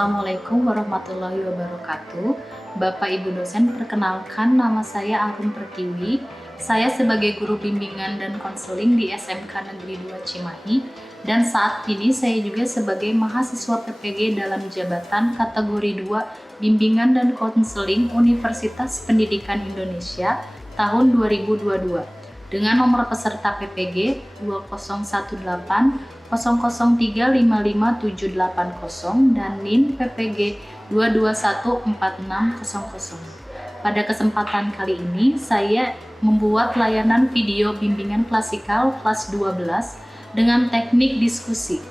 Assalamualaikum warahmatullahi wabarakatuh. Bapak Ibu dosen, perkenalkan nama saya Arum Pertiwi. Saya sebagai guru bimbingan dan konseling di SMK Negeri 2 Cimahi dan saat ini saya juga sebagai mahasiswa PPG dalam jabatan kategori 2 Bimbingan dan Konseling Universitas Pendidikan Indonesia tahun 2022 dengan nomor peserta PPG 2018 003557780 dan NIM PPG 2214600. Pada kesempatan kali ini, saya membuat layanan video bimbingan klasikal kelas 12 dengan teknik diskusi.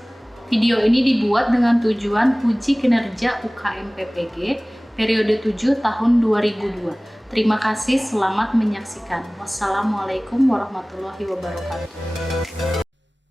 Video ini dibuat dengan tujuan uji kinerja UKM PPG periode 7 tahun 2002. Terima kasih, selamat menyaksikan. Wassalamualaikum warahmatullahi wabarakatuh.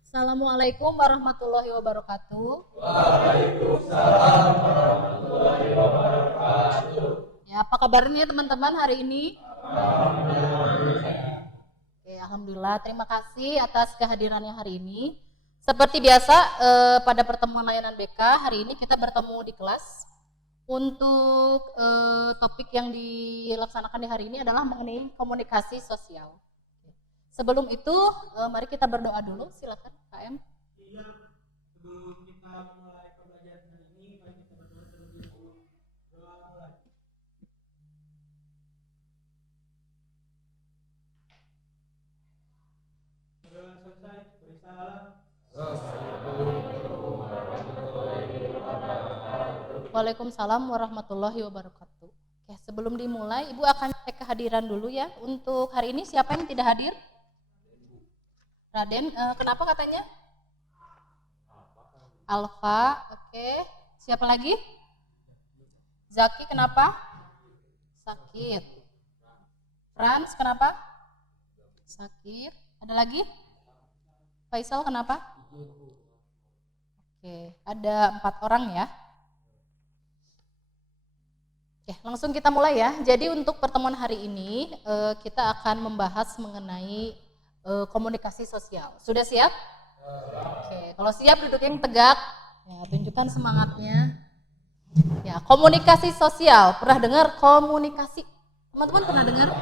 Assalamualaikum warahmatullahi wabarakatuh. Waalaikumsalam warahmatullahi wabarakatuh. Ya, apa kabarnya teman-teman hari ini? Alhamdulillah. Oke, alhamdulillah. Terima kasih atas kehadirannya hari ini. Seperti biasa pada pertemuan layanan BK hari ini kita bertemu di kelas. Untuk topik yang dilaksanakan di hari ini adalah mengenai komunikasi sosial. Sebelum itu, mari kita berdoa dulu. Silakan, KM. Iya, sebelum kita mulai pembelajaran ini, mari kita berdoa terlebih dahulu. Doa mulai. Sebelum selesai, beri salam. Waalaikumsalam warahmatullahi wabarakatuh. Oke, sebelum dimulai, Ibu akan cek kehadiran dulu ya. Untuk hari ini siapa yang tidak hadir? Raden, kenapa katanya? Alfa, oke. Siapa lagi? Zaki, kenapa? Sakit. Frans, kenapa? Sakit. Ada lagi? Faisal, kenapa? Oke, ada 4 orang ya. Oke, langsung kita mulai ya. Jadi untuk pertemuan hari ini, kita akan membahas mengenai komunikasi sosial. Sudah siap? Oke, kalau siap duduk yang tegak. Ya, tunjukkan semangatnya. Ya, komunikasi sosial. Pernah dengar komunikasi? Teman-teman pernah dengar?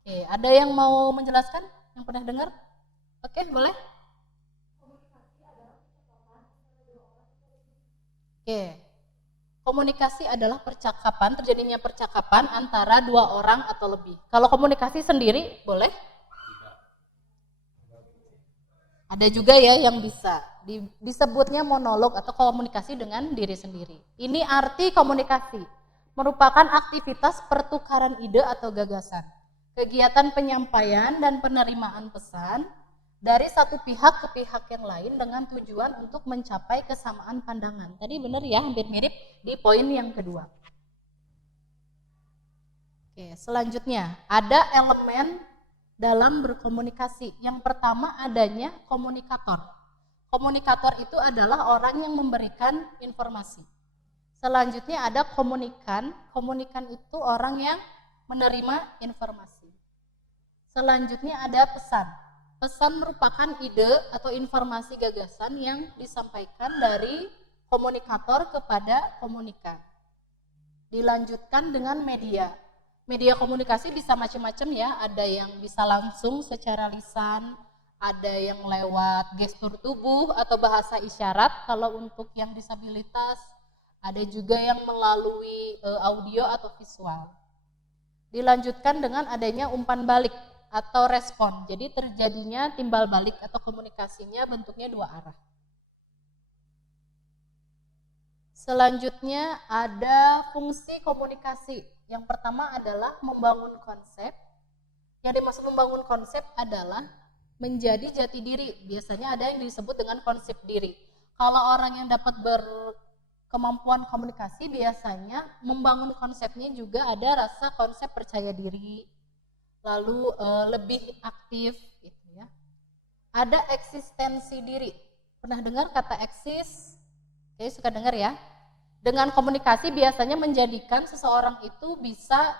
Oke, ada yang mau menjelaskan? Yang pernah dengar? Oke, boleh? Oke. Komunikasi adalah percakapan, terjadinya percakapan antara 2 orang atau lebih. Kalau komunikasi sendiri, boleh? Ada juga ya yang bisa disebutnya monolog atau komunikasi dengan diri sendiri. Ini arti komunikasi, merupakan aktivitas pertukaran ide atau gagasan, kegiatan penyampaian dan penerimaan pesan dari satu pihak ke pihak yang lain dengan tujuan untuk mencapai kesamaan pandangan. Tadi benar ya, hampir mirip di poin yang kedua. Oke, selanjutnya ada elemen dalam berkomunikasi. Yang pertama adanya komunikator. Komunikator itu adalah orang yang memberikan informasi. Selanjutnya ada komunikan. Komunikan itu orang yang menerima informasi. Selanjutnya ada pesan. Pesan merupakan ide atau informasi gagasan yang disampaikan dari komunikator kepada komunikan. Dilanjutkan dengan media. Media komunikasi bisa macam-macam ya, ada yang bisa langsung secara lisan, ada yang lewat gestur tubuh atau bahasa isyarat kalau untuk yang disabilitas, ada juga yang melalui audio atau visual. Dilanjutkan dengan adanya umpan balik atau respon, jadi terjadinya timbal balik atau komunikasinya bentuknya 2 arah. Selanjutnya ada fungsi komunikasi. Yang pertama adalah membangun konsep. Yang dimaksud membangun konsep adalah menjadi jati diri. Biasanya ada yang disebut dengan konsep diri. Kalau orang yang dapat berkemampuan komunikasi biasanya membangun konsepnya juga ada rasa konsep percaya diri, lalu lebih aktif gitu ya. Ada eksistensi diri. Pernah dengar kata eksis? Oke, suka dengar ya. Dengan komunikasi biasanya menjadikan seseorang itu bisa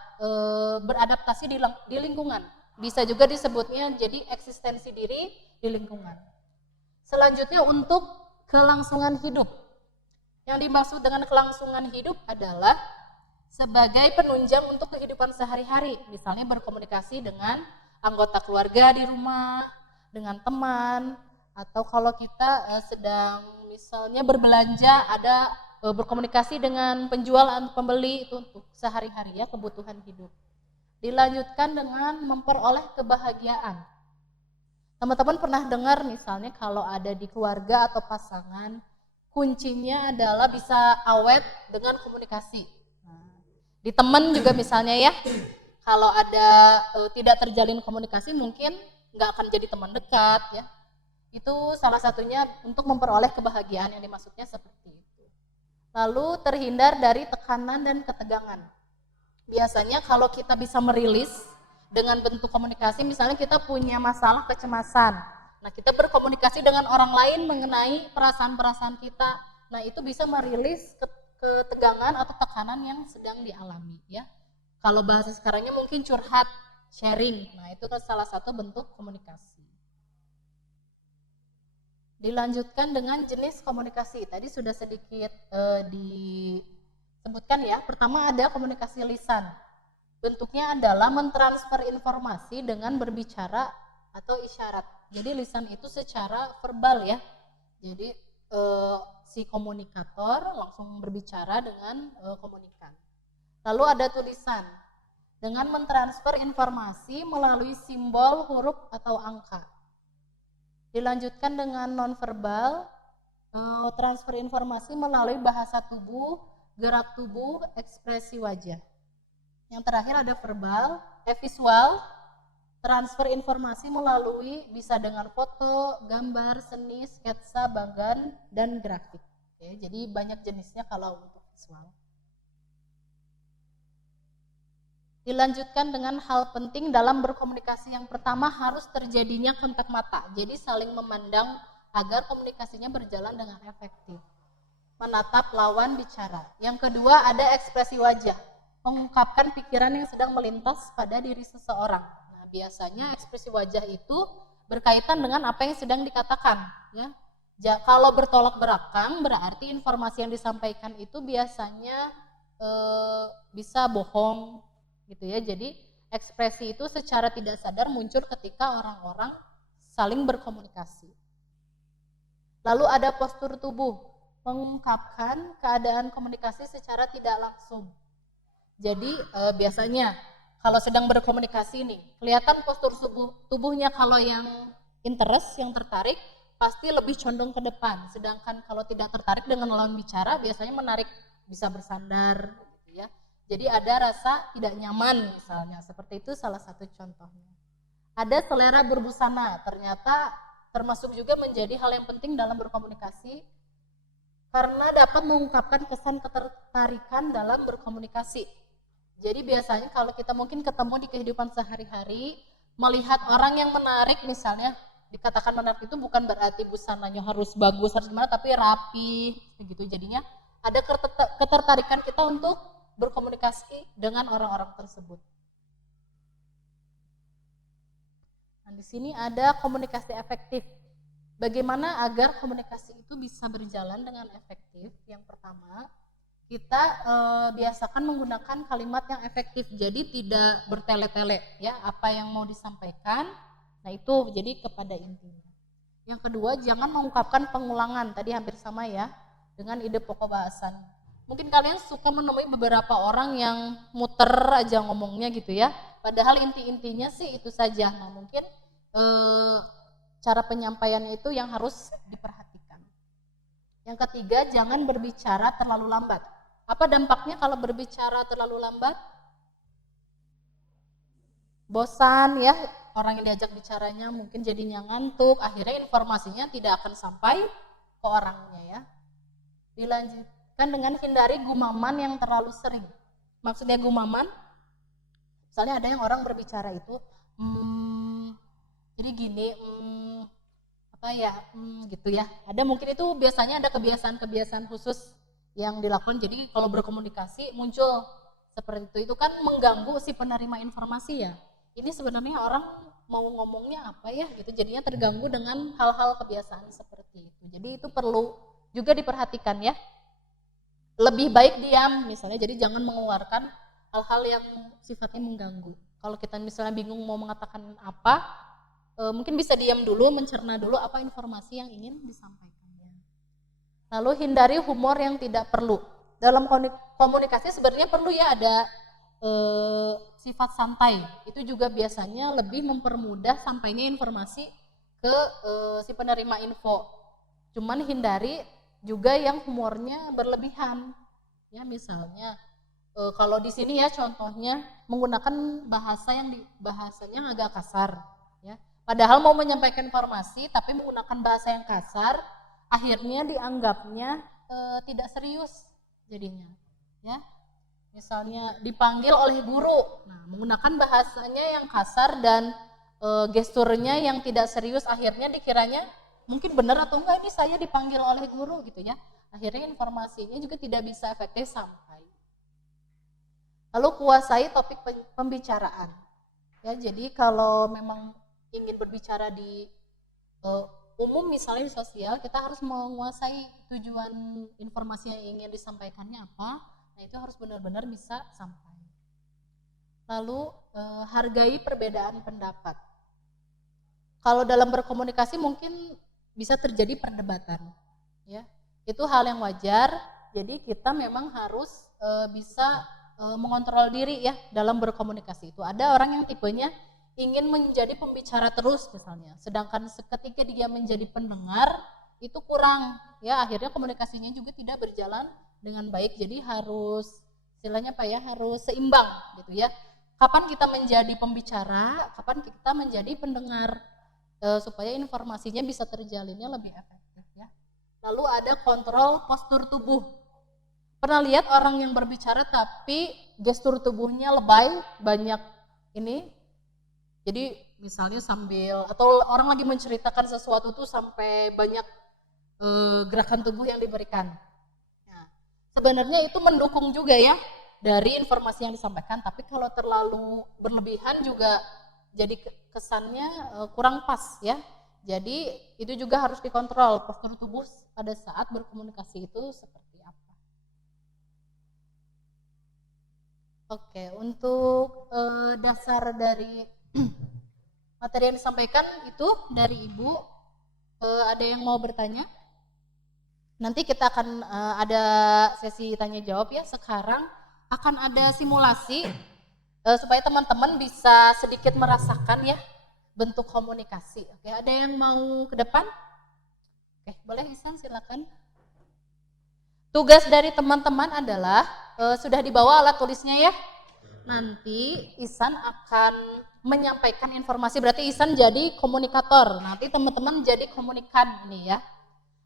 beradaptasi di lingkungan. Bisa juga disebutnya jadi eksistensi diri di lingkungan. Selanjutnya untuk kelangsungan hidup. Yang dimaksud dengan kelangsungan hidup adalah sebagai penunjang untuk kehidupan sehari-hari, misalnya berkomunikasi dengan anggota keluarga di rumah, dengan teman, atau kalau kita sedang misalnya berbelanja ada berkomunikasi dengan penjual atau pembeli, itu untuk sehari-hari ya, kebutuhan hidup. Dilanjutkan dengan memperoleh kebahagiaan. Teman-teman pernah dengar misalnya kalau ada di keluarga atau pasangan, kuncinya adalah bisa awet dengan komunikasi. Di teman juga misalnya ya, kalau ada tidak terjalin komunikasi mungkin nggak akan jadi teman dekat ya. Itu salah satunya untuk memperoleh kebahagiaan yang dimaksudnya seperti itu. Lalu terhindar dari tekanan dan ketegangan. Biasanya kalau kita bisa merilis dengan bentuk komunikasi, misalnya kita punya masalah kecemasan. Nah, kita berkomunikasi dengan orang lain mengenai perasaan-perasaan kita. Nah, itu bisa merilis ketegangan atau tekanan yang sedang dialami ya. Kalau bahasa sekarangnya mungkin curhat, sharing. Nah, itu kan salah satu bentuk komunikasi. Dilanjutkan dengan jenis komunikasi. Tadi sudah sedikit disebutkan ya. Pertama ada komunikasi lisan. Bentuknya adalah mentransfer informasi dengan berbicara atau isyarat. Jadi lisan itu secara verbal ya. Jadi si komunikator langsung berbicara dengan komunikan. Lalu ada tulisan dengan mentransfer informasi melalui simbol, huruf atau angka. Dilanjutkan dengan nonverbal, transfer informasi melalui bahasa tubuh, gerak tubuh, ekspresi wajah. Yang terakhir ada verbal, visual, transfer informasi melalui bisa dengan foto, gambar, seni, sketsa, bagan, dan grafik. Oke, jadi banyak jenisnya kalau untuk visual. Dilanjutkan dengan hal penting dalam berkomunikasi. Yang pertama harus terjadinya kontak mata, jadi saling memandang agar komunikasinya berjalan dengan efektif. Menatap lawan bicara. Yang kedua ada ekspresi wajah, mengungkapkan pikiran yang sedang melintas pada diri seseorang. Nah, biasanya ekspresi wajah itu berkaitan dengan apa yang sedang dikatakan. Ya, kalau bertolak belakang berarti informasi yang disampaikan itu biasanya bisa bohong, gitu ya. Jadi ekspresi itu secara tidak sadar muncul ketika orang-orang saling berkomunikasi. Lalu ada postur tubuh, mengungkapkan keadaan komunikasi secara tidak langsung. Jadi biasanya kalau sedang berkomunikasi nih, kelihatan postur tubuhnya kalau yang interest, yang tertarik, pasti lebih condong ke depan. Sedangkan kalau tidak tertarik dengan lawan bicara, biasanya menarik, bisa bersandar, gitu ya. Jadi ada rasa tidak nyaman misalnya, seperti itu salah satu contohnya. Ada selera berbusana, ternyata termasuk juga menjadi hal yang penting dalam berkomunikasi, karena dapat mengungkapkan kesan ketertarikan dalam berkomunikasi. Jadi biasanya kalau kita mungkin ketemu di kehidupan sehari-hari, melihat orang yang menarik misalnya, dikatakan menarik itu bukan berarti busananya harus bagus, harus gimana, tapi rapi, begitu. Jadinya ada ketertarikan kita untuk berkomunikasi dengan orang-orang tersebut. Nah, di sini ada komunikasi efektif. Bagaimana agar komunikasi itu bisa berjalan dengan efektif? Yang pertama, kita biasakan menggunakan kalimat yang efektif, jadi tidak bertele-tele ya apa yang mau disampaikan. Nah, itu jadi kepada intinya. Yang kedua, jangan mengungkapkan pengulangan, tadi hampir sama ya dengan ide pokok bahasan. Mungkin kalian suka menemui beberapa orang yang muter aja ngomongnya gitu ya, padahal inti-intinya sih itu saja. Nah, mungkin cara penyampaiannya itu yang harus diperhatikan. Yang ketiga, jangan berbicara terlalu lambat. Apa dampaknya kalau berbicara terlalu lambat? Bosan ya, orang yang diajak bicaranya mungkin jadinya ngantuk, akhirnya informasinya tidak akan sampai ke orangnya ya. Dilanjutkan dengan hindari gumaman yang terlalu sering. Maksudnya gumaman, misalnya ada yang orang berbicara itu, jadi gini, apa ya, gitu ya. Ada mungkin itu biasanya ada kebiasaan-kebiasaan khusus yang dilakukan. Jadi kalau berkomunikasi muncul seperti itu kan mengganggu si penerima informasi ya. Ini sebenarnya orang mau ngomongnya apa ya gitu, jadinya terganggu dengan hal-hal kebiasaan seperti itu. Jadi itu perlu juga diperhatikan ya. lebih baik diam misalnya, jadi jangan mengeluarkan hal-hal yang sifatnya mengganggu. Kalau kita misalnya bingung mau mengatakan apa, mungkin bisa diam dulu, mencerna dulu apa informasi yang ingin disampaikannya. Lalu hindari humor yang tidak perlu. Dalam komunikasi sebenarnya perlu ya ada sifat santai. Itu juga biasanya lebih mempermudah sampainya informasi ke si penerima info. Cuman hindari juga yang humornya berlebihan. Ya misalnya kalau di sini ya contohnya menggunakan bahasanya agak kasar. Ya. Padahal mau menyampaikan informasi tapi menggunakan bahasa yang kasar, akhirnya dianggapnya tidak serius jadinya. Ya. Misalnya dipanggil oleh guru, nah menggunakan bahasanya yang kasar dan gesturnya yang tidak serius, akhirnya dikiranya mungkin benar atau enggak ini saya dipanggil oleh guru gitu ya. Akhirnya informasinya juga tidak bisa efektif sampai. Lalu kuasai topik pembicaraan. Ya, jadi kalau memang ingin berbicara di umum misalnya di sosial, kita harus menguasai tujuan informasi yang ingin disampaikannya apa. Nah, itu harus benar-benar bisa sampai. Lalu hargai perbedaan pendapat. Kalau dalam berkomunikasi mungkin bisa terjadi perdebatan, ya. Itu hal yang wajar. Jadi kita memang harus bisa mengontrol diri ya dalam berkomunikasi itu. Ada orang yang tipenya ingin menjadi pembicara terus misalnya, sedangkan ketika dia menjadi pendengar itu kurang, ya akhirnya komunikasinya juga tidak berjalan dengan baik. Jadi harus istilahnya apa ya, harus seimbang gitu ya. Kapan kita menjadi pembicara, kapan kita menjadi pendengar, supaya informasinya bisa terjalinnya lebih efektif ya. Lalu ada kontrol postur tubuh. Pernah lihat orang yang berbicara tapi gestur tubuhnya lebay, banyak ini. Jadi misalnya sambil atau orang lagi menceritakan sesuatu tuh sampai banyak gerakan tubuh yang diberikan. Nah, sebenarnya itu mendukung juga ya dari informasi yang disampaikan, tapi kalau terlalu berlebihan juga jadi kesannya kurang pas ya. Jadi itu juga harus dikontrol postur tubuh pada saat berkomunikasi itu seperti apa. Oke, untuk dasar dari materi yang disampaikan itu dari Ibu, ada yang mau bertanya? Nanti kita akan ada sesi tanya jawab ya. Sekarang akan ada simulasi supaya teman-teman bisa sedikit merasakan ya bentuk komunikasi. Oke, ada yang mau ke depan? Oke, boleh Ihsan silakan. Tugas dari teman-teman adalah sudah dibawa alat tulisnya ya. Nanti Ihsan akan menyampaikan informasi, berarti Ihsan jadi komunikator. Nanti teman-teman jadi komunikan nih ya.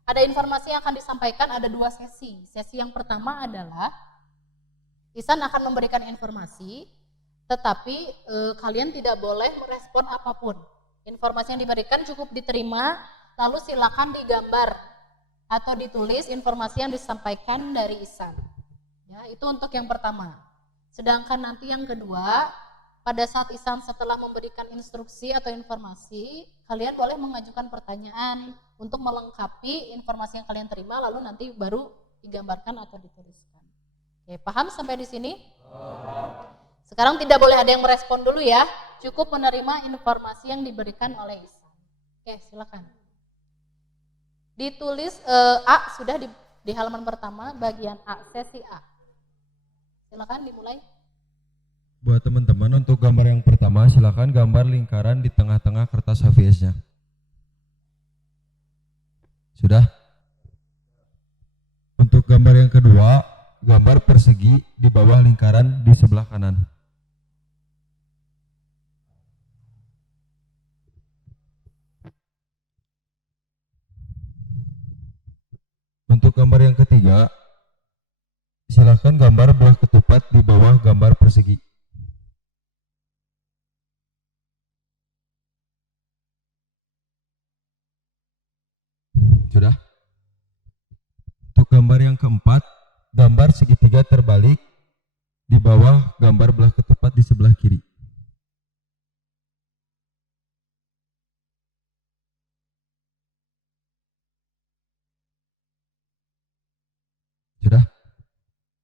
Ada informasi yang akan disampaikan, ada 2 sesi. Sesi yang pertama adalah Ihsan akan memberikan informasi, tetapi kalian tidak boleh merespon apapun. Informasi yang diberikan cukup diterima, lalu silakan digambar atau ditulis informasi yang disampaikan dari Ihsan. Ya, itu untuk yang pertama. Sedangkan nanti yang kedua, pada saat Ihsan setelah memberikan instruksi atau informasi, kalian boleh mengajukan pertanyaan untuk melengkapi informasi yang kalian terima, lalu nanti baru digambarkan atau dituliskan. Oke, paham sampai di sini? Sekarang tidak boleh ada yang merespon dulu ya, cukup menerima informasi yang diberikan oleh Ihsan. Oke, silakan. Ditulis A sudah di halaman pertama, bagian A, sesi A. Silakan dimulai. Buat teman-teman untuk gambar yang pertama, silakan gambar lingkaran di tengah-tengah kertas HVS-nya. Sudah? Untuk gambar yang kedua, gambar persegi di bawah lingkaran di sebelah kanan. Untuk gambar yang ketiga, silakan gambar belah ketupat di bawah gambar persegi. Sudah? Untuk gambar yang keempat, gambar segitiga terbalik di bawah gambar belah ketupat di sebelah kiri. Sudah?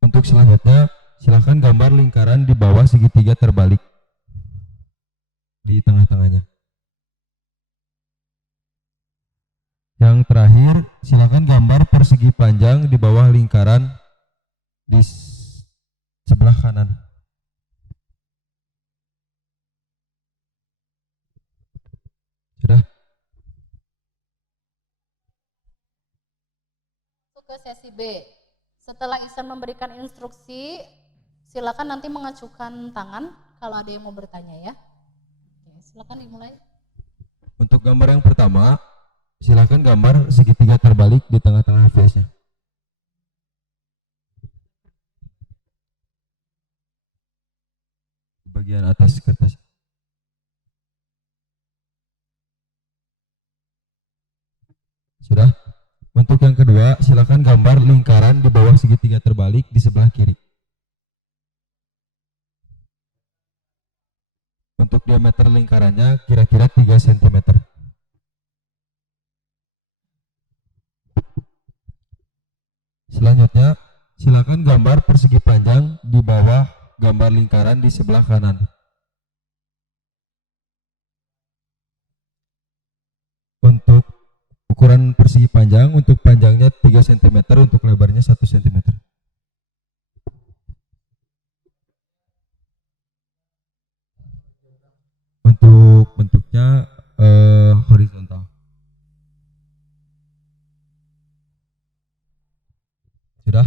Untuk selanjutnya, silakan gambar lingkaran di bawah segitiga terbalik di tengah-tengahnya. Yang terakhir, silakan gambar persegi panjang di bawah lingkaran di sebelah kanan. Sudah? Ke sesi B. Setelah Ihsan memberikan instruksi, silakan nanti mengacukan tangan kalau ada yang mau bertanya ya. Oke, silakan dimulai. Untuk gambar yang pertama, silakan gambar segitiga terbalik di tengah-tengah face-nya. Di bagian atas kertas. Sudah? Untuk yang kedua, silakan gambar lingkaran di bawah segitiga terbalik di sebelah kiri. Untuk diameter lingkarannya kira-kira 3 cm. Selanjutnya, silakan gambar persegi panjang di bawah gambar lingkaran di sebelah kanan. Untuk ukuran persegi panjang, untuk panjangnya 3 cm, untuk lebarnya 1 cm. Untuk bentuknya horizontal. Sudah?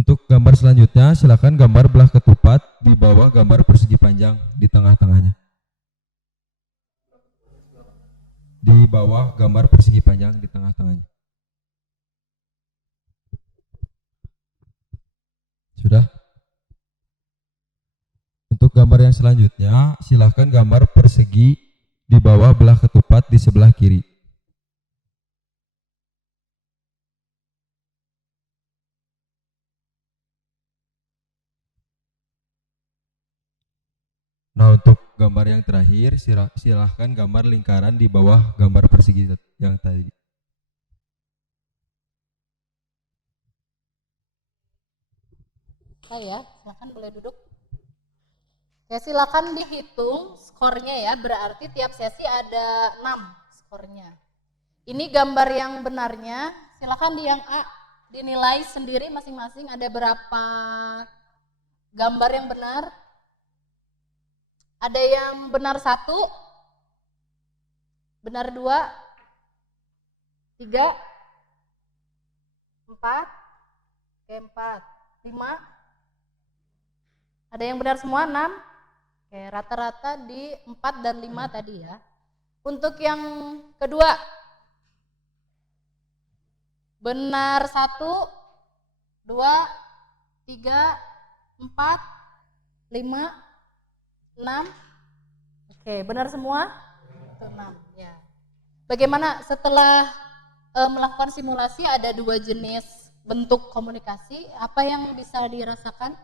Untuk gambar selanjutnya, silakan gambar belah ketupat di bawah gambar persegi panjang di tengah-tengahnya. Di bawah gambar persegi panjang di tengah-tengahnya. Sudah? Untuk gambar yang selanjutnya, silakan gambar persegi di bawah belah ketupat di sebelah kiri. Nah, untuk gambar yang terakhir, silahkan gambar lingkaran di bawah gambar persegi yang tadi. Ya, silakan boleh duduk. Ya, silakan dihitung skornya ya, berarti tiap sesi ada 6 skornya. Ini gambar yang benarnya, silakan di yang A dinilai sendiri masing-masing ada berapa gambar yang benar. Ada yang benar 1, benar 2, 3, 4, 5. Ada yang benar semua 6. Oke, rata-rata di 4 dan 5 tadi ya. Untuk yang kedua, benar 1, 2, 3, 4, 5, 6. Oke, benar semua? Itu 6 ya. Bagaimana setelah melakukan simulasi ada 2 jenis bentuk komunikasi, apa yang bisa dirasakan?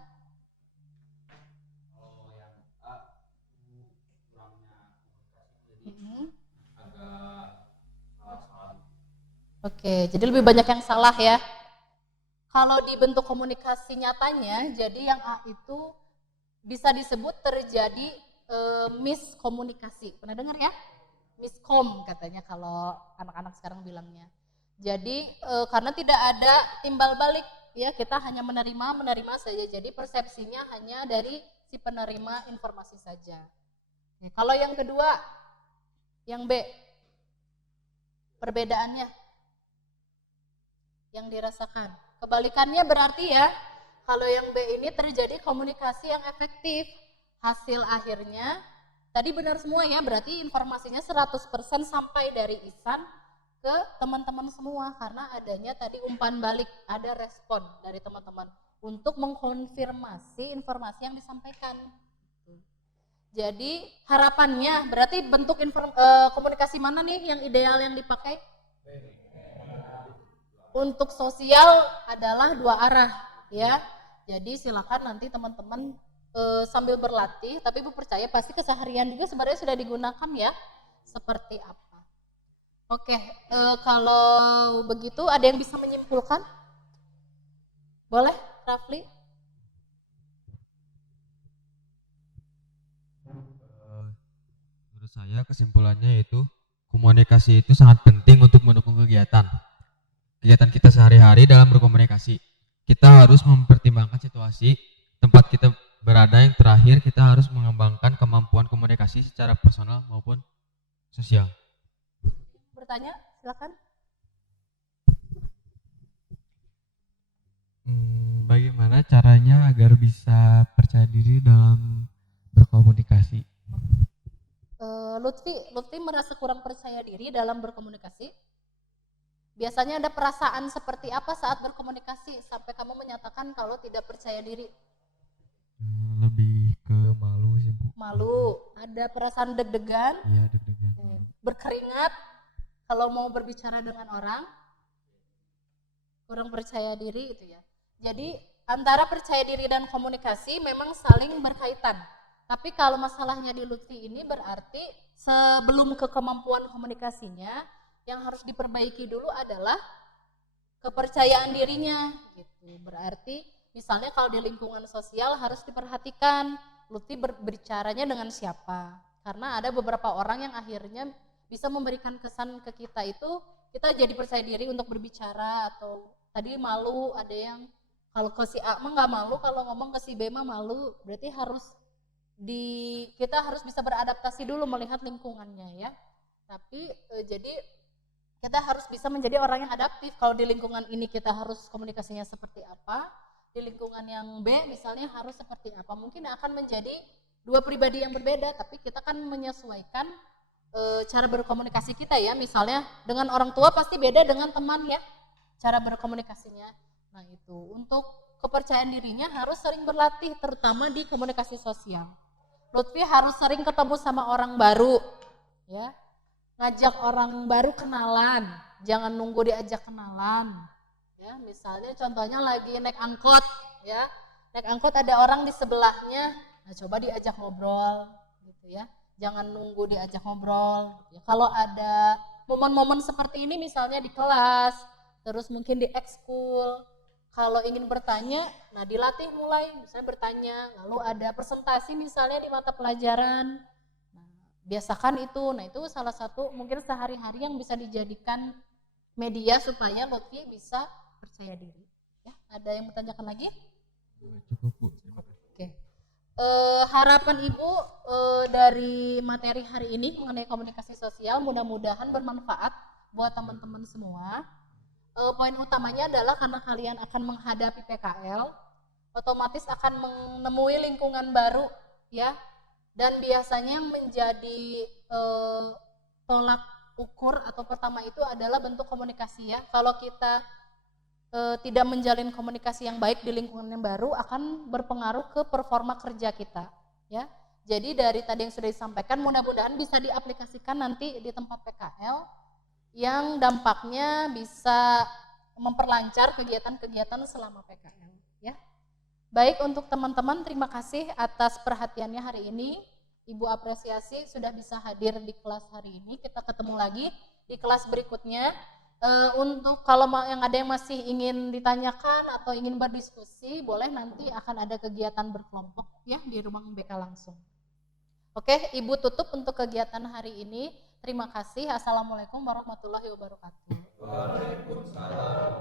Oke, jadi lebih banyak yang salah ya. Kalau di bentuk komunikasi nyatanya, jadi yang A itu bisa disebut terjadi miskomunikasi. Pernah dengar ya? Miskom katanya kalau anak-anak sekarang bilangnya. Jadi karena tidak ada timbal balik ya, kita hanya menerima saja. Jadi persepsinya hanya dari si penerima informasi saja. Nah, kalau yang kedua, yang B, perbedaannya yang dirasakan. Kebalikannya berarti ya, kalau yang B ini terjadi komunikasi yang efektif. Hasil akhirnya, tadi benar semua ya, berarti informasinya 100% sampai dari Ihsan ke teman-teman semua. Karena adanya tadi umpan balik, ada respon dari teman-teman untuk mengkonfirmasi informasi yang disampaikan. Jadi harapannya, berarti bentuk komunikasi mana nih yang ideal yang dipakai? Untuk sosial adalah 2 arah ya. Jadi silakan nanti teman-teman sambil berlatih, tapi Ibu percaya pasti keseharian juga sebenarnya sudah digunakan ya. Seperti apa? Oke, kalau begitu ada yang bisa menyimpulkan? Boleh, Rafli? Menurut saya kesimpulannya yaitu komunikasi itu sangat penting untuk mendukung kegiatan kita sehari-hari dalam berkomunikasi. Kita harus mempertimbangkan situasi tempat kita berada, yang terakhir kita harus mengembangkan kemampuan komunikasi secara personal maupun sosial. Bertanya, silakan. Bagaimana caranya agar bisa percaya diri dalam berkomunikasi? Lutfi merasa kurang percaya diri dalam berkomunikasi. Biasanya ada perasaan seperti apa saat berkomunikasi sampai kamu menyatakan kalau tidak percaya diri? Lebih ke malu sih, Bu. Malu, ada perasaan deg-degan, Iya, deg-degan. berkeringat kalau mau berbicara dengan orang, kurang percaya diri itu ya. Jadi antara percaya diri dan komunikasi memang saling berkaitan. Tapi kalau masalahnya di Lutfi ini berarti sebelum ke kemampuan komunikasinya, yang harus diperbaiki dulu adalah kepercayaan dirinya gitu. Berarti misalnya kalau di lingkungan sosial harus diperhatikan Lutfi berbicaranya dengan siapa. Karena ada beberapa orang yang akhirnya bisa memberikan kesan ke kita itu kita jadi percaya diri untuk berbicara, atau tadi malu, ada yang kalau ke si A mah nggak malu, kalau ngomong ke si B mah malu. Berarti kita harus bisa beradaptasi dulu melihat lingkungannya ya. Tapi jadi kita harus bisa menjadi orang yang adaptif. Kalau di lingkungan ini kita harus komunikasinya seperti apa, di lingkungan yang B misalnya harus seperti apa. Mungkin akan menjadi dua pribadi yang berbeda, tapi kita kan menyesuaikan cara berkomunikasi kita ya. Misalnya dengan orang tua pasti beda dengan teman ya, cara berkomunikasinya. Nah itu, untuk kepercayaan dirinya harus sering berlatih, terutama di komunikasi sosial. Lutfi harus sering ketemu sama orang baru ya. Ngajak orang baru kenalan, jangan nunggu diajak kenalan. Ya, misalnya contohnya lagi naik angkot, ya, naik angkot ada orang di sebelahnya, nah coba diajak ngobrol, gitu ya. Jangan nunggu diajak ngobrol. Ya, kalau ada momen-momen seperti ini, misalnya di kelas, terus mungkin di ekskul, kalau ingin bertanya, nah dilatih mulai, misalnya bertanya, lalu ada presentasi misalnya di mata pelajaran. Biasakan itu. Nah itu salah satu mungkin sehari-hari yang bisa dijadikan media supaya Lutfi bisa percaya diri ya. Ada yang bertanyakan lagi? Cukup, Bu. Oke. Harapan Ibu dari materi hari ini mengenai komunikasi sosial mudah-mudahan bermanfaat buat teman-teman semua. Poin utamanya adalah karena kalian akan menghadapi PKL, otomatis akan menemui lingkungan baru ya. Dan biasanya yang menjadi tolak ukur atau pertama itu adalah bentuk komunikasi ya. Kalau kita tidak menjalin komunikasi yang baik di lingkungan yang baru, akan berpengaruh ke performa kerja kita ya. Jadi dari tadi yang sudah disampaikan mudah-mudahan bisa diaplikasikan nanti di tempat PKL yang dampaknya bisa memperlancar kegiatan-kegiatan selama PKL ya. Baik, untuk teman-teman terima kasih atas perhatiannya hari ini. Ibu apresiasi sudah bisa hadir di kelas hari ini. Kita ketemu lagi di kelas berikutnya. Untuk kalau yang ada yang masih ingin ditanyakan atau ingin berdiskusi, boleh nanti akan ada kegiatan berkelompok ya di ruang BK langsung. Oke, Ibu tutup untuk kegiatan hari ini. Terima kasih. Assalamualaikum warahmatullahi wabarakatuh. Waalaikumsalam.